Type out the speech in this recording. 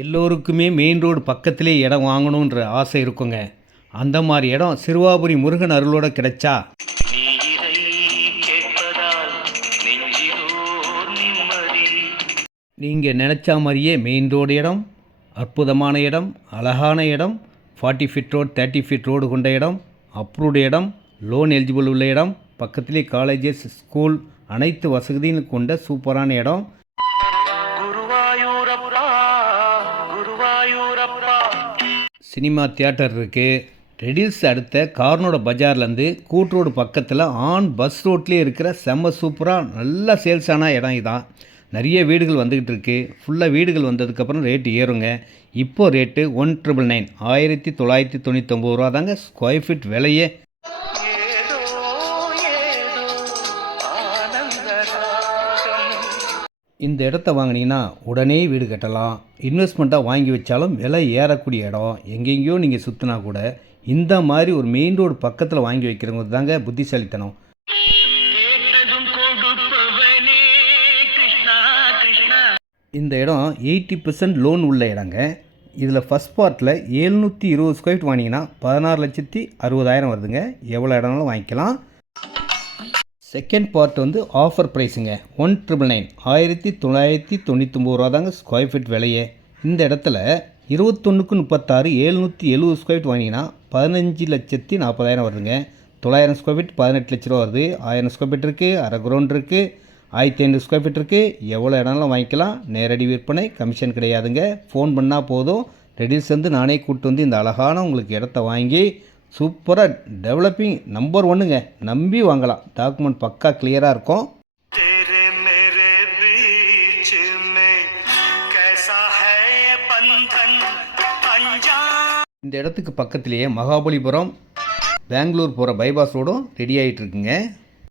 எல்லோருக்குமே main road பக்கத்திலே இடம் வாங்கணுன்ற ஆசை இருக்குங்க. அந்த மாதிரி இடம் சிறுவாபுரி முருகன் அருளோட கிடைச்சா நீங்கள் நினச்சா மாதிரியே மெயின் ரோடு இடம், அற்புதமான இடம், அழகான இடம், 40 ஃபீட் ரோடு 30 ஃபீட் ரோடு கொண்ட இடம், அப்ரூவ்டு இடம், லோன் எலிஜிபிள் உள்ள இடம், பக்கத்திலே காலேஜஸ் ஸ்கூல் அனைத்து வசதியும் கொண்ட சூப்பரான இடம். சினிமா தியேட்டர் இருக்குது. ரெடில்ஸ் அடுத்த கார்னோட பஜார்லேருந்து கூட்ரோடு பக்கத்தில் ஆன் பஸ் ரோட்லேயே இருக்கிற செம்ம சூப்பராக நல்லா சேல்ஸ் ஆன இடம் இதான். நிறைய வீடுகள் வந்துக்கிட்டு இருக்குது. ஃபுல்லாக வீடுகள் வந்ததுக்கப்புறம் ரேட்டு ஏறுங்க. இப்போது ரேட்டு 1999 1999 ரூபா தாங்க ஸ்கொயர் ஃபீட் விலையே. இந்த இடத்த வாங்கினீங்கன்னா உடனே வீடு கட்டலாம். இன்வெஸ்ட்மெண்ட்டாக வாங்கி வச்சாலும் விலை ஏறக்கூடிய இடம். எங்கெங்கேயோ நீங்கள் சுற்றினா கூட இந்த மாதிரி ஒரு மெயின் ரோடு பக்கத்தில் வாங்கி வைக்கிறவங்க தாங்க புத்திசாலித்தனம். இந்த இடம் 80% லோன் உள்ள இடங்க. இதில் ஃபஸ்ட் பார்ட்டில் 720 ஸ்கொயர் ஃபீட் வாங்கினீங்கன்னா 16,60,000 வருதுங்க. எவ்வளோ இடம்னாலும் வாங்கிக்கலாம். செகண்ட் பார்ட் வந்து ஆஃபர் ப்ரைஸுங்க. 1999 1999 ரூபா தாங்க ஸ்கொயர் ஃபீட் விலையே. இந்த இடத்துல 21/36 770 ஸ்கொயர் ஃபீட் வாங்கினீங்கன்னா 15,40,000 வருதுங்க. 900 ஸ்கொயர் ஃபீட் 18 லட்ச ரூபா வருது. 1000 ஸ்கொயர் ஃபீட் இருக்குது, அரை கிரவுண்ட் இருக்குது, 1500 ஸ்கொயர் ஃபீட் இருக்குது. எவ்வளோ இடம்லாம் வாங்கிக்கலாம். நேரடி விற்பனை, கமிஷன் கிடையாதுங்க. ஃபோன் பண்ணால் போதும். ரெடில்ஸ் வந்து நானே கூப்பிட்டு வந்து இந்த அழகான உங்களுக்கு இடத்த வாங்கி சூப்பராக டெவலப்பிங் நம்பர் 1ங்க. நம்பி வாங்கலாம். டாக்குமெண்ட் பக்கா கிளியராக இருக்கும். இந்த இடத்துக்கு பக்கத்திலேயே மகாபலிபுரம் பெங்களூர் போகிற பைபாஸ் ரோடும் ரெடி ஆகிட்டு இருக்குங்க.